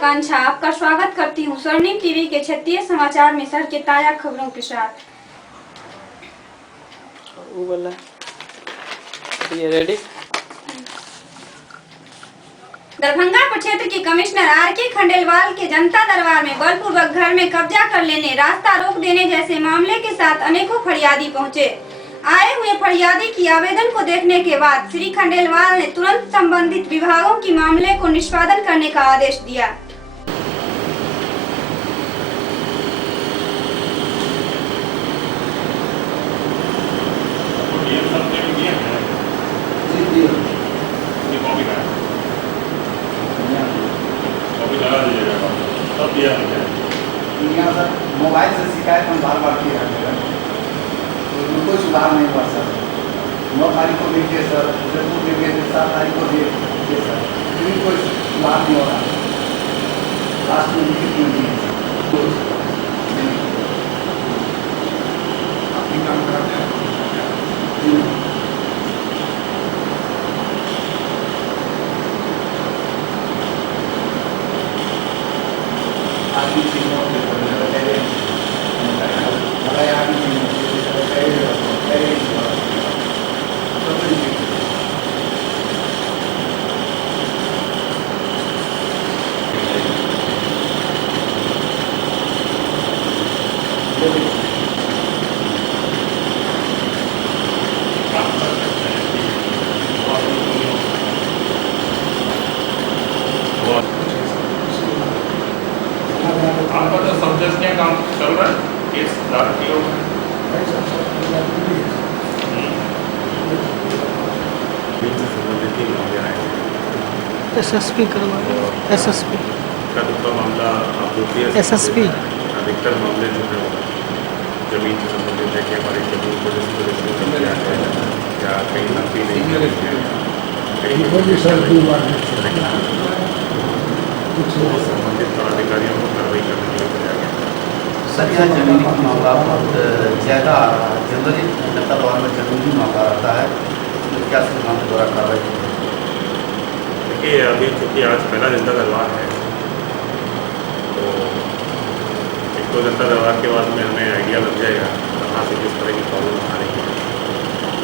आकांक्षा आपका स्वागत करती हूँ स्वर्णिम टीवी के क्षेत्रीय समाचार में शहर के ताजा खबरों के साथ। वो बोला ये रेडी। दरभंगा प्रक्षेत्र के कमिश्नर आर.के. खंडेलवाल के जनता दरबार में बलपूर्वक घर में कब्जा कर लेने, रास्ता रोक देने जैसे मामले के साथ अनेकों फरियादी पहुंचे। आए हुए फरियादी की आवेदन को देखने के बाद श्री खंडेलवाल ने तुरंत संबंधित विभागों की मामले को निष्पादन करने का आदेश दिया। मोबाइल से शिकायत हम बार किए हैं, तो कोई सुधार नहीं हुआ सर। 9 तारीख को देखिए सर, 7 तारीख को देखिए सर, लेकिन कोई सुधार नहीं हो रहा। लास्ट में अपनी काम कराते हैं। आपका तो सबजस्टिस काम चल रहा है, केस दायर किया हुआ है। एसएसपी करवा एसएसपी का दूसरा मामला आरोपी एसएसपी अधिकतर मामले जो है जमीन से संबंधित है कि हमारी जमीन को जिस तरह से या कहीं नकदी नहीं है, संबंधित अधिकारियों को कार्रवाई करने के लिए बताया गया। सर यहाँ जमीनी का मामला बहुत ज़्यादा आ रहा है। जनरली जनता दरबार में जमीनी मामला रहता है, तो क्या सिद्धांत द्वारा कार्रवाई की? देखिए, अभी चूँकि आज पहला जनता दरबार है, तो एक तो जनता दरबार के बाद में हमें आइडिया लग जाएगा कहाँ से किस तरह की प्रॉब्लम आ रही है,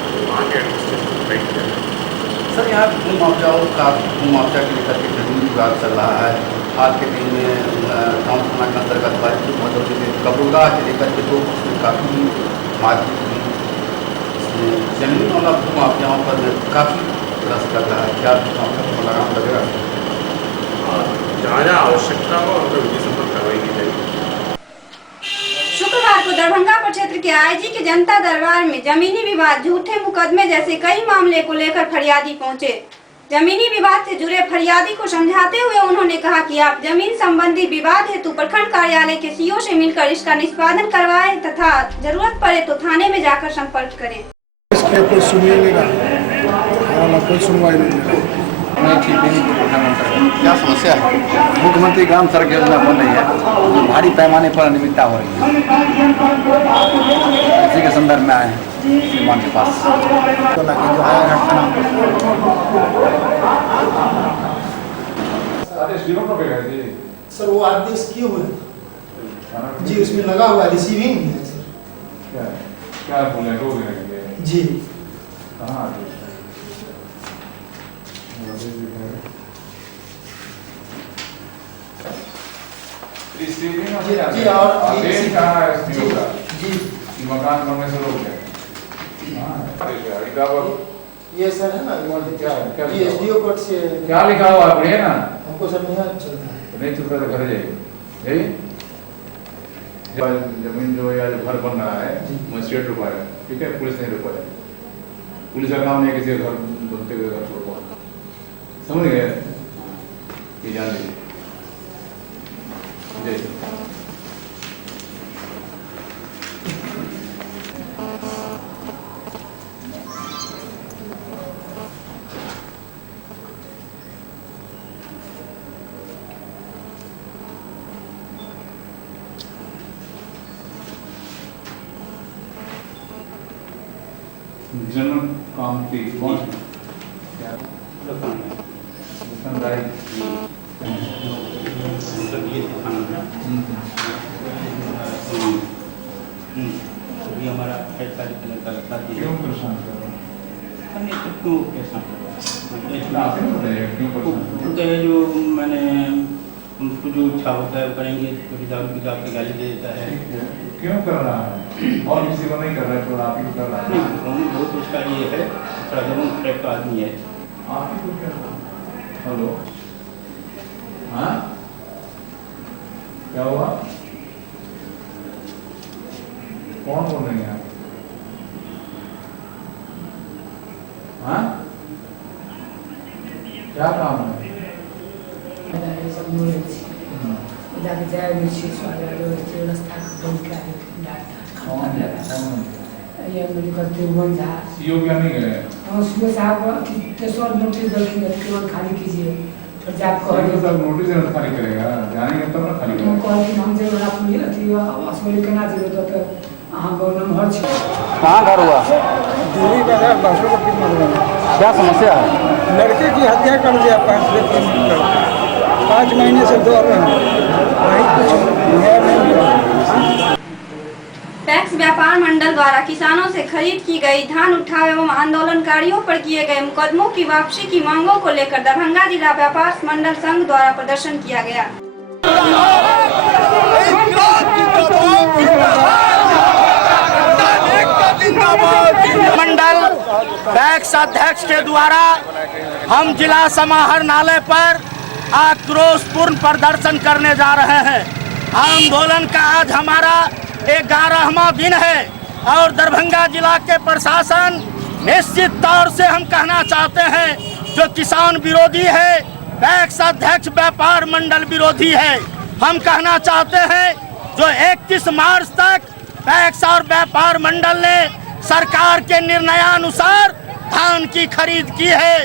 तो वहाँ के एडमिनिस्ट्रेशन राइट किया जाए। सर यहाँ भू मुआवजाओं का भू मुआवजा के लेकर के जमीन विवाद चल रहा है। हाल के दिन में गाँव थाना के अंतर्गत बारिश मौजूद है, कबूलगाह के लेकर के 2 पक्ष में काफ़ी मारपीट हुई। इसमें जमीन वाला भू मुआवजाओं पर काफ़ी रस कर रहा है। क्या आपका लगाम लगेगा? जहाँ जहाँ आवश्यकता हो उनका विधि सम्मत कार्रवाई की जाएगी। शुक्रवार को दरभंगा प्रक्षेत्र के आईजी के जनता दरबार में जमीनी विवाद, झूठे मुकदमे जैसे कई मामले को लेकर फरियादी पहुंचे। जमीनी विवाद से जुड़े फरियादी को समझाते हुए उन्होंने कहा कि आप जमीन संबंधी विवाद हेतु प्रखंड कार्यालय के सीओ से मिलकर इसका निष्पादन करवाएं तथा जरूरत पड़े तो थाने में जाकर संपर्क करें। इसके कोई सुनिएगा, कोई सुनवाई नहीं। क्या समस्या है? मुख्यमंत्री ग्राम सड़क योजना बन रही है, जो भारी पैमाने पर अनियमितता हो रही है, इसी के संदर्भ में आए हैं श्रीमान के पास। सर वो आदेश किए हुए जी, उसमें लगा हुआ रिसीविंग है सर। क्या बोले जी कहाँ जी और जी मकान बनने से रोक गए। ये सर है ना, क्या जी एसडीओ कोर्ट से क्या लिखा हुआ है, पढ़िए ना। हमको सर नहीं चलता है। नहीं चलता तो घर जाइए। जमीन जो या जो घर बन रहा है मजिस्ट्रेट रुकवाएगा, ठीक है, पुलिस नहीं रुकवाएगा। पुलिस का काम नहीं है किसी का घर बनते हुए घर छोड़वा, समझ गए? ये जान लीजिए। जनरल काम थी कौन क्या हमारा फैसला निकलने का साथी है। क्यों परेशान कर रहे हैं? हमने तो क्यों कैसा आपने बताया क्यों परेशान कर रहे हैं? जो मैंने उनको जो इच्छा होता है वो करेंगे, कभी दारू की जाके गाली दे देता है। क्यों कर रहा है? और किसी को नहीं कर रहा है, तो आप ही को कर रहा है। बहुत उसका ये है, थोड़ा जमन टाइप का आदमी है। आप ही को कर रहा है। हेलो, हाँ क्या हुआ? कौन बोल रहे हैं आप? हाँ क्या काम है? सीओ क्या नहीं गए? उसमें साहब तेसर नोटिस देखेंगे केवल खाली कीजिए, फिर जाकर सब नोटिस खाली करेगा, जानेंगे तब ना खाली करेगा। कहलखिन हम जे वाला पुलिस अथी असोली केना जेबै तऽ अहाँ गाँव नम्हर छी। कहाँ घर हुआ? दिल्ली बाजार बासुपट्टी मधुबनी। क्या समस्या है? लड़के की हत्या कर दिया 5 महीने से दौड़ रहे हैं, वही कुछ न्याय नहीं मिला। पैक्स व्यापार मंडल द्वारा किसानों से खरीद की गई धान उठाव एवं आंदोलनकारियों पर किए गए मुकदमों की वापसी की मांगों को लेकर दरभंगा जिला व्यापार मंडल संघ द्वारा प्रदर्शन किया गया। मंडल पैक्स अध्यक्ष के द्वारा हम जिला समाहरणालय पर आक्रोशपूर्ण प्रदर्शन करने जा रहे हैं। आंदोलन का आज हमारा 11वां दिन है और दरभंगा जिला के प्रशासन निश्चित तौर से हम कहना चाहते हैं जो किसान विरोधी है, पैक्स अध्यक्ष व्यापार मंडल विरोधी है। हम कहना चाहते हैं जो 31 मार्च तक पैक्स और व्यापार मंडल ने सरकार के निर्णयानुसार धान की खरीद की है,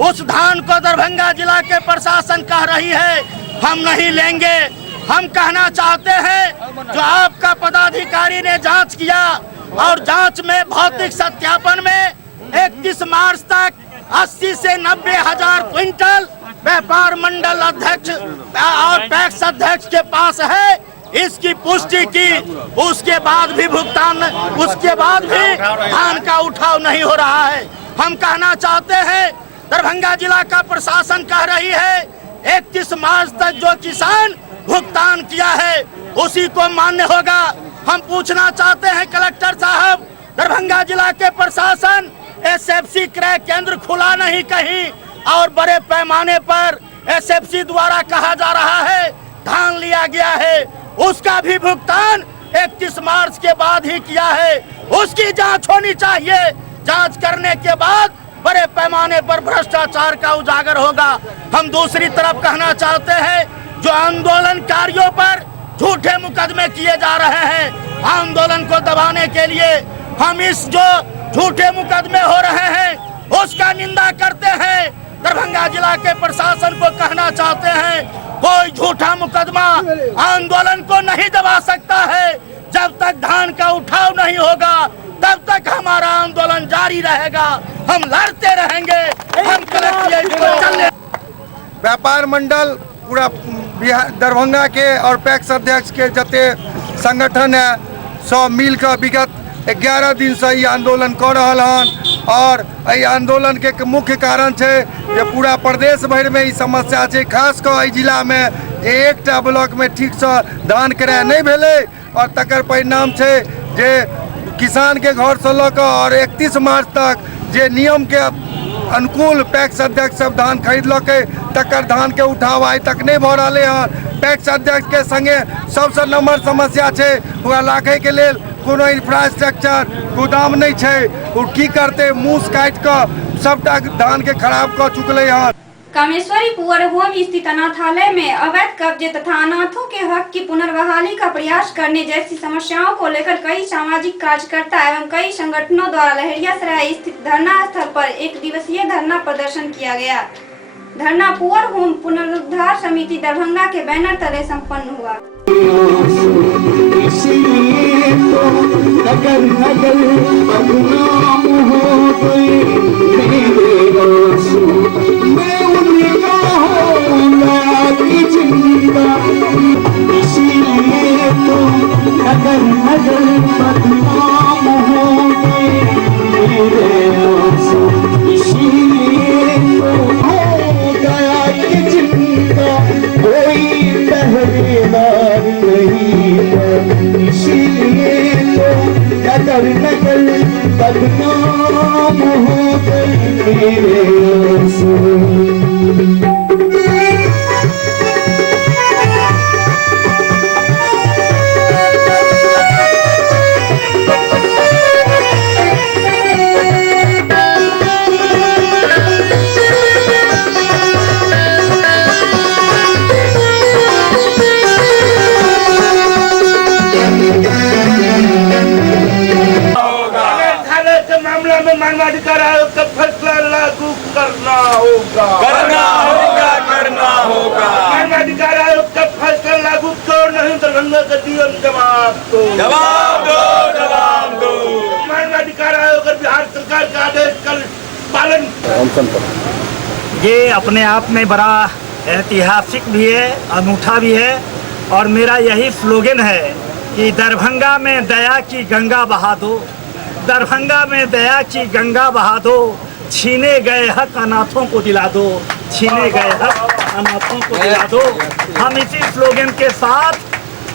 उस धान को दरभंगा जिला के प्रशासन कह रही है हम नहीं लेंगे। हम कहना चाहते हैं जो आपका पदाधिकारी ने जांच किया और जांच में भौतिक सत्यापन में 31 मार्च तक 80 से 90 हजार क्विंटल व्यापार मंडल अध्यक्ष और पैक्स अध्यक्ष के पास है, इसकी पुष्टि की। उसके बाद भी भुगतान, उसके बाद भी धान का उठाव नहीं हो रहा है। हम कहना चाहते हैं दरभंगा जिला का प्रशासन कह रही है 31 मार्च तक जो किसान भुगतान किया है उसी को मान्य होगा। हम पूछना चाहते हैं कलेक्टर साहब, दरभंगा जिला के प्रशासन एसएफसी क्रय केंद्र खुला नहीं कहीं और बड़े पैमाने पर एसएफसी द्वारा कहा जा रहा है धान लिया गया है, उसका भी भुगतान 31 मार्च के बाद ही किया है। उसकी जांच होनी चाहिए। जांच करने के बाद बड़े पैमाने पर भ्रष्टाचार का उजागर होगा। हम दूसरी तरफ कहना चाहते हैं जो आंदोलनकारियों पर झूठे मुकदमे किए जा रहे हैं, आंदोलन को दबाने के लिए हम इस जो झूठे मुकदमे हो रहे हैं उसका निंदा करते हैं। दरभंगा जिला के प्रशासन को कहना चाहते हैं कोई झूठा मुकदमा आंदोलन को नहीं दबा सकता है। जब तक धान का उठाव नहीं होगा तब तक हमारा आंदोलन जारी रहेगा, हम लड़ते रहेंगे, हम कलेक्ट्रेट पर चलने। व्यापार मंडल पूरा दरभंगा के और पैक्स अध्यक्ष के जते संगठन है सब मिल कर विगत 11 दिन से ये आंदोलन कर रहा हन और ये आंदोलन के मुख्य कारण है जे पूरा प्रदेश भर में ई समस्या है। खास कर जिला में एकटा ब्लॉक में ठीक से धान क्रय नहीं भेले और तकर परिणाम है जे किसान के घर से लकर और 31 मार्च तक जे नियम के अनुकूल पैक्स अध्यक्ष सब धान खरीदलक तकर धान के उठाव आइ तक नहीं भ रहा है। पैक्स अध्यक्ष के संगे सबसे नंबर समस्या है ओकरा राखे के लेल कोनो इंफ्रास्ट्रक्चर गोदाम नहीं है, वो की करते मूस काट कर सबटा धान के खराब कर चुकले हैं। कामेश्वरी पुअर होम स्थित अनाथालय में अवैध कब्जे तथा अनाथों के हक की पुनर्बहाली का प्रयास करने जैसी समस्याओं को लेकर कई सामाजिक कार्यकर्ता एवं कई संगठनों द्वारा लहरियासराय स्थित धरना स्थल पर 1 दिवसीय धरना प्रदर्शन किया गया। धरना पुअर होम पुनरुद्धार समिति दरभंगा के बैनर तले संपन्न हुआ। नगर नगर बदनाम और नकल बदनाम हो गई मेरे आंसू। मामला में मानवाधिकार आयोग का फैसला लागू करना होगा, करना होगा, करना होगा। मानवाधिकार आयोग का फैसला लागू क्यों नहीं? दरभंगा का डीएम जवाब दो, जवाब दो, जवाब दो। मानवाधिकार आयोग और बिहार सरकार का आदेश कल पालन। ये अपने आप में बड़ा ऐतिहासिक भी है, अनूठा भी है और मेरा यही स्लोगन है कि दरभंगा में दया की गंगा बहा दो, दरभंगा में दया की गंगा बहा दो, छीने गए हक अनाथों को दिला दो, छीने गए हक अनाथों को दिला दो। हम इसी स्लोगन के साथ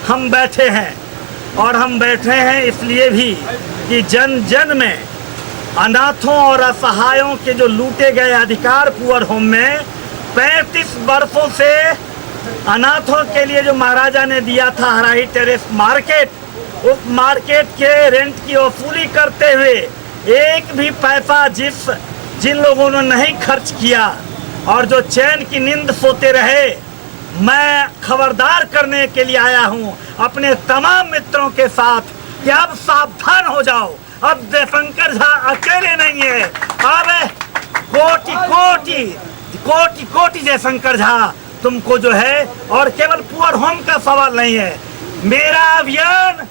हम बैठे हैं और हम बैठे हैं इसलिए भी कि जन जन में अनाथों और असहायों के जो लूटे गए अधिकार पुअर होम में 35 वर्षों से अनाथों के लिए जो महाराजा ने दिया था हराही टेरेस मार्केट, उस मार्केट के रेंट की वसूली करते हुए एक भी पैसा जिन लोगों ने नहीं खर्च किया और जो चैन की नींद सोते रहे, मैं खबरदार करने के लिए आया हूं अपने तमाम मित्रों के साथ कि अब सावधान हो जाओ। अब जयशंकर झा अकेले नहीं है, अब कोटि कोटि कोटि कोटि जयशंकर झा तुमको जो है, और केवल पुअर होम का सवाल नहीं है, मेरा अभियान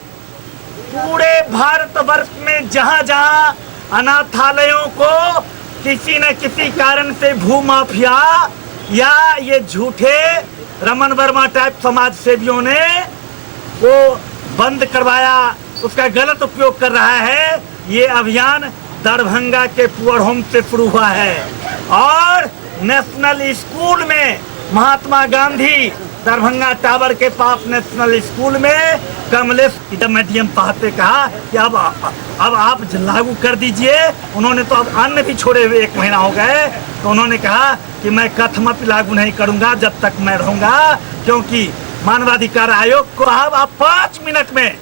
पूरे भारतवर्ष में जहां जहां अनाथालयों को किसी न किसी कारण से भूमाफिया या ये झूठे रमन वर्मा टाइप समाज सेवियों ने वो बंद करवाया, उसका गलत उपयोग कर रहा है, ये अभियान दरभंगा के पुअर होम से शुरू हुआ है। और नेशनल स्कूल में महात्मा गांधी दरभंगा टावर के पास नेशनल स्कूल में कमलेश डीएम साहब ने कहा कि अब आप लागू कर दीजिए। उन्होंने तो अब अन्न भी छोड़े हुए 1 महीना हो गए, तो उन्होंने कहा कि मैं कथमपि लागू नहीं करूंगा जब तक मैं रहूंगा, क्योंकि मानवाधिकार आयोग को आप 5 मिनट में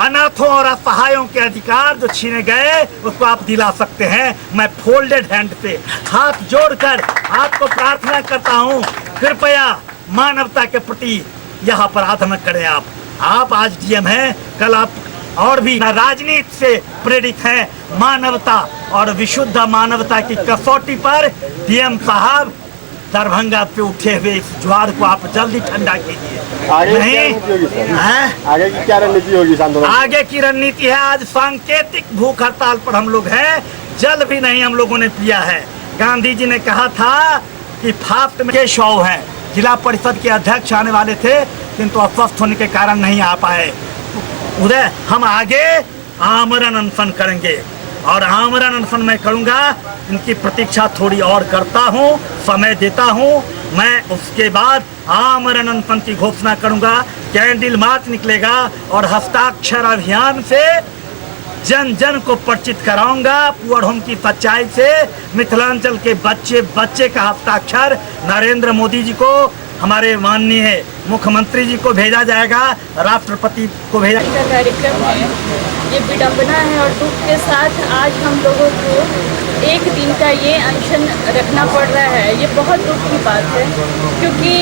अनाथों और असहायों के अधिकार जो छीने गए उसको आप दिला सकते हैं। मैं फोल्डेड हैंड से हाथ जोड़कर आपको प्रार्थना करता हूं, कृपया मानवता के प्रति यह अपराध न करें। आप आज डीएम हैं, कल आप और भी राजनीति से प्रेरित हैं। मानवता और विशुद्ध मानवता की कसौटी पर डीएम साहब दरभंगा पे उठे हुए इस ज्वार को आप जल्दी ठंडा कीजिए। आगे की क्या रणनीति होगी? आगे की रणनीति है, आज सांकेतिक भूख हड़ताल पर हम लोग हैं, जल भी नहीं हम लोगों ने पिया है। गांधी जी ने कहा था कि फास्ट में शव है, जिला परिषद के अध्यक्ष आने वाले थे किंतु अस्वस्थ होने के कारण नहीं आ पाए। उदय हम आगे आमरण अनशन करेंगे और आमरण अनशन मैं करूंगा, इनकी प्रतीक्षा थोड़ी और करता हूं, समय देता हूं। मैं उसके बाद आमरण अनशन की घोषणा करूंगा, कैंडल मार्च निकलेगा और हस्ताक्षर अभियान से जन जन को परिचित कराऊंगा पुअर होम की सच्चाई से। मिथिलांचल के बच्चे का हस्ताक्षर नरेंद्र मोदी जी को, हमारे माननीय मुख्यमंत्री जी को भेजा जाएगा, राष्ट्रपति को भेजा का कार्यक्रम है। ये विडंबना है और दुख के साथ आज हम लोगों को 1 दिन का ये अनशन रखना पड़ रहा है। ये बहुत दुख की बात है, क्योंकि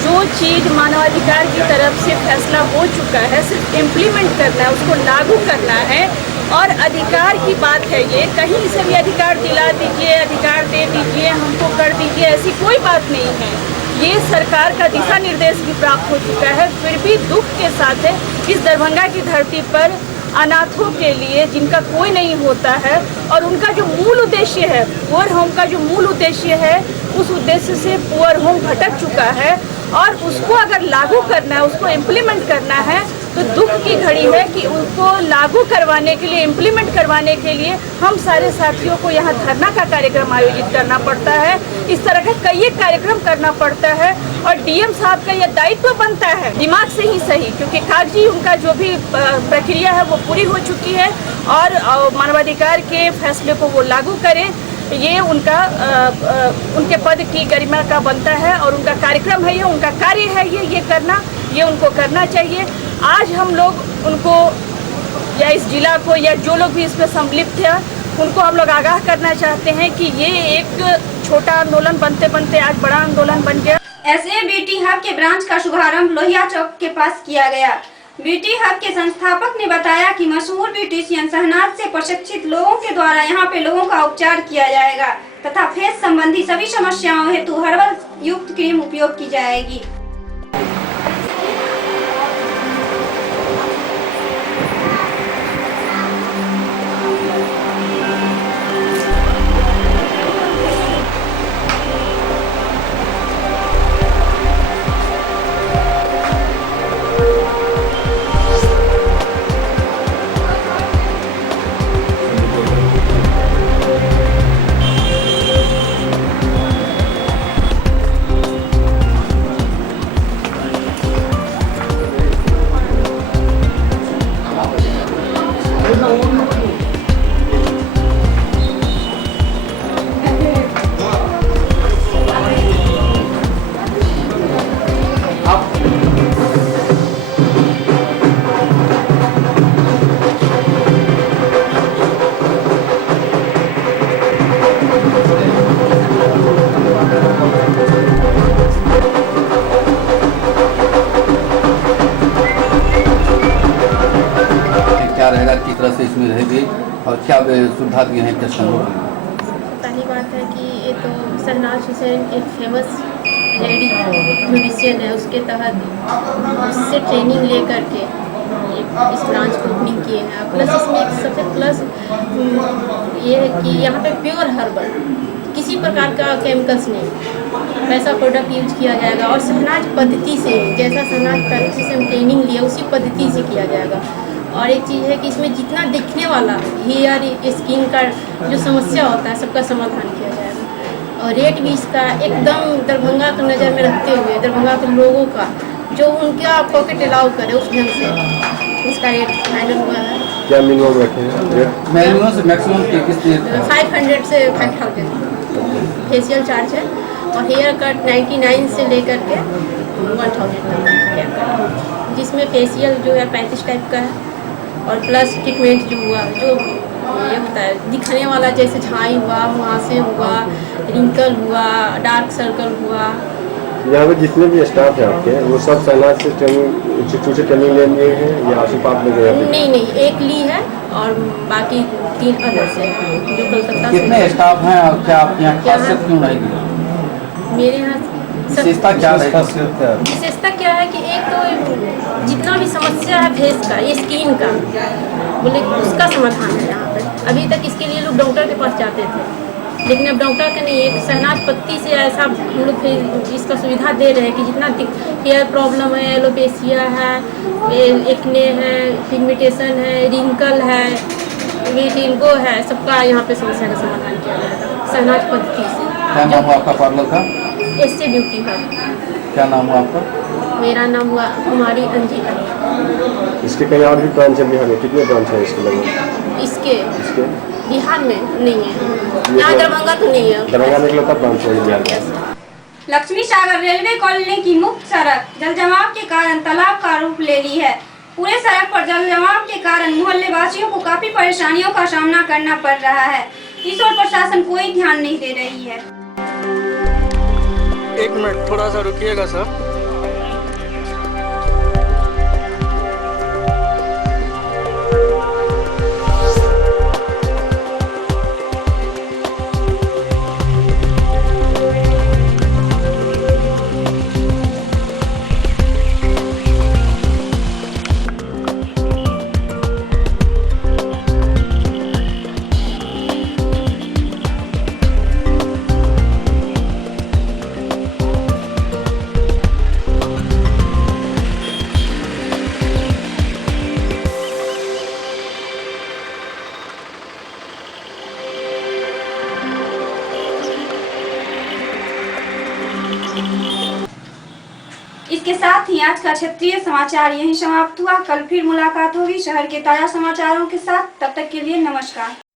जो चीज़ मानवाधिकार की तरफ से फैसला हो चुका है, सिर्फ इम्प्लीमेंट करना है, उसको लागू करना है। और अधिकार की बात है, ये कहीं से भी अधिकार दिला दीजिए, अधिकार दे दीजिए, हमको कर दीजिए, ऐसी कोई बात नहीं है। ये सरकार का दिशा निर्देश भी प्राप्त हो चुका है। फिर भी दुख के साथ है, इस दरभंगा की धरती पर अनाथों के लिए जिनका कोई नहीं होता है और उनका जो मूल उद्देश्य है, पुअर होम का जो मूल उद्देश्य है, उस उद्देश्य से पुअर होम भटक चुका है और उसको अगर लागू करना है, उसको इम्प्लीमेंट करना है, तो दुख की घड़ी है कि उनको लागू करवाने के लिए, इम्प्लीमेंट करवाने के लिए हम सारे साथियों को यहाँ धरना का कार्यक्रम आयोजित करना पड़ता है। इस तरह का कई एक कार्यक्रम करना पड़ता है और डीएम साहब का यह दायित्व बनता है, दिमाग से ही सही, क्योंकि कागजी उनका जो भी प्रक्रिया है वो पूरी हो चुकी है और मानवाधिकार के फैसले को वो लागू करें। ये उनका उनके पद की गरिमा का बनता है और उनका कार्यक्रम है, ये उनका कार्य है, ये करना, ये उनको करना चाहिए। आज हम लोग उनको या इस जिला को या जो लोग भी इसमें सम्मिलित थे उनको हम लोग आगाह करना चाहते हैं कि ये एक छोटा आंदोलन बनते बनते आज बड़ा आंदोलन बन गया। ऐसे बीटी हब के ब्रांच का शुभारंभ लोहिया चौक के पास किया गया। बीटी हब के संस्थापक ने बताया कि मशहूर ब्यूटिशियन शहनाज से प्रशिक्षित लोगों के द्वारा यहाँ पे लोगों का उपचार किया जाएगा तथा फेस संबंधी सभी समस्याओं हेतु हर्बल युक्त क्रीम उपयोग की जाएगी। क्या रहेगा, किस तरह से इसमें रहेगी और क्या सुविधा दी है कस्टमरों को? पहली बात है कि ये तो शहनाज हुसैन एक फेमस लेडी म्यूजिशियन है, उसके तहत उससे ट्रेनिंग ले करके इस ब्रांच को ओपनिंग किए हैं। प्लस इसमें एक सबसे प्लस ये है कि यहाँ पे प्योर हर्बल, किसी प्रकार का केमिकल्स नहीं, वैसा प्रोडक्ट यूज किया जाएगा और शहनाज पद्धति से, जैसा शहनाज पद्धति से हम ट्रेनिंग लिए उसी पद्धति से किया जाएगा। और एक चीज़ है कि इसमें जितना दिखने वाला हेयर स्किन का जो समस्या होता है सबका समाधान किया जाएगा। और रेट भी इसका एकदम दरभंगा को नज़र में रखते हुए, दरभंगा के लोगों का जो उनका पॉकेट अलाउ करे उस ढंग से इसका रेट फाइनल हुआ है। क्या मिनिमम रखे हैं? मिनिमम से मैक्सिमम किस 500 से 5000 फेशियल चार्ज है और हेयर कट 99 से लेकर के 1000 तक, जिसमें फेशियल जो है 35 टाइप का है और प्लस ट्रीटमेंट जो हुआ, जो ये होता है दिखने वाला, जैसे झाई हुआ, मुहासे हुआ, रिंकल हुआ, डार्क सर्कल हुआ। यहाँ पे जितने भी स्टाफ है आपके वो सब शहनाज से ट्रेनिंग इंस्टीट्यूट से ट्रेनिंग ले लिए हैं या आसिफ आप लोग? नहीं, एक ली है और बाकी 3 अदर से जो कलकत्ता से। कितने स्टाफ हैं और क्या आप यहाँ खासियत क्यों नहीं? मेरे यहाँ विशेषता क्या है? विशेषता क्या है कि एक तो जितना भी समस्या है फेस का, ये स्किन का, बोले उसका समाधान है यहाँ पे। अभी तक इसके लिए लोग डॉक्टर के पास जाते थे, लेकिन अब डॉक्टर का नहीं, एक शहनाज पत्ती से ऐसा हम लोग इसका सुविधा दे रहे हैं कि जितना हेयर प्रॉब्लम है, एलोपेशिया है, एक्ने है, पिगमेंटेशन है, रिंकल है, विटिंगो है, सबका यहाँ पे समस्या का समाधान किया जाएगा शहनाज पत्ती से। क्या नाम हुआ आपका पार्लर का? इससे ब्यूटी हब। क्या नाम हुआ आपका? मेरा नाम हुआ कुमारी अंजिता। इसके कहीं और भी ब्रांच है बिहार में? कितने ब्रांच है इसके लगभग? इसके बिहार में नहीं है, यहाँ दरभंगा तो नहीं है। दरभंगा में इकलौता ब्रांच है बिहार में। लक्ष्मी सागर रेलवे कॉलोनी की मुख्य सड़क जलजमाव के कारण तालाब का रूप ले ली है। पूरे सड़क पर जलजमाव के कारण मोहल्ले वासियों को काफी परेशानियों का सामना करना पड़ रहा है। इस ओर प्रशासन कोई ध्यान नहीं दे रही है। 1 मिनट थोड़ा सा रुकिएगा सर। इसके साथ ही आज का क्षेत्रीय समाचार यहीं समाप्त हुआ। कल फिर मुलाकात होगी शहर के ताजा समाचारों के साथ। तब तक के लिए नमस्कार।